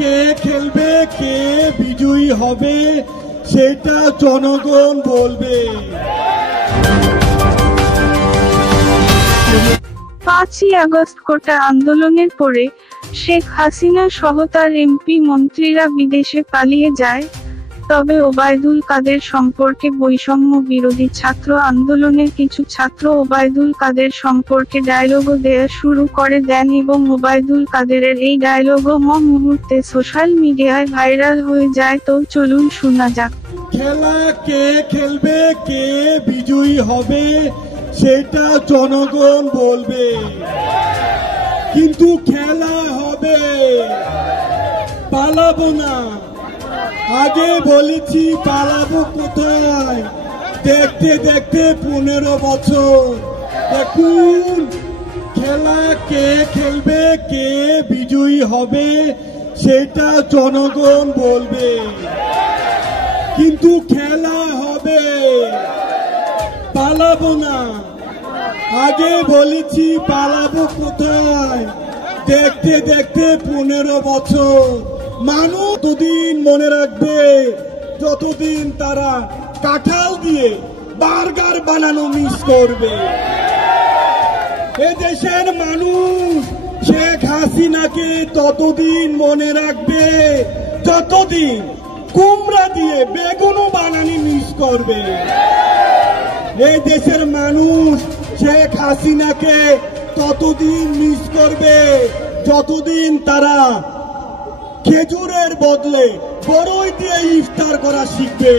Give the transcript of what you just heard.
কে খেলবে, কে বিজয়ী হবে সেটা জনগণ বলবে। 5ই আগস্ট কোটা আন্দোলনের পরে শেখ হাসিনা সহ তার এমপি মন্ত্রীরা বিদেশে পালিয়ে যায়। তবে ওবায়দুল কাদের সম্পর্কে বৈষম্য বিরোধী ছাত্র আন্দোলনের কিছু ছাত্র ওবায়দুল কাদের সম্পর্কে ডায়লগও দেয়া শুরু করে দেন এবং ওবায়দুল কাদেরের এই ডায়লগও মুহূর্তে সোশ্যাল মিডিয়ায় ভাইরাল হয়ে যায়। তো চলুন শোনা যাক। খেলা কে খেলবে, কে বিজয়ী হবে সেটা জনগণ বলবে, কিন্তু খেলা হবে, পালাবো না। আগে বলেছি পালাবো কোথায়, দেখতে দেখতে 15 বছর। দেখুন খেলা কে খেলবে, কে বিজয়ী হবে সেটা জনগণ বলবে, কিন্তু খেলা হবে, পালাবো না। আগে বলেছি পালাবো কোথায়, দেখতে দেখতে 15 বছর। মানুষ ততদিন মনে রাখবে যতদিন তারা কাঁঠাল দিয়ে বার্গার বানানো মিস করবে। এদেশের মানুষ শেখ হাসিনাকে ততদিন মনে রাখবে যতদিন কুমড়া দিয়ে বেগুনও বানানি মিস করবে। এই দেশের মানুষ শেখ হাসিনাকে ততদিন মিস করবে যতদিন তারা খেজুরের বদলে বড়ই দিয়ে ইফতার করা শিখবে।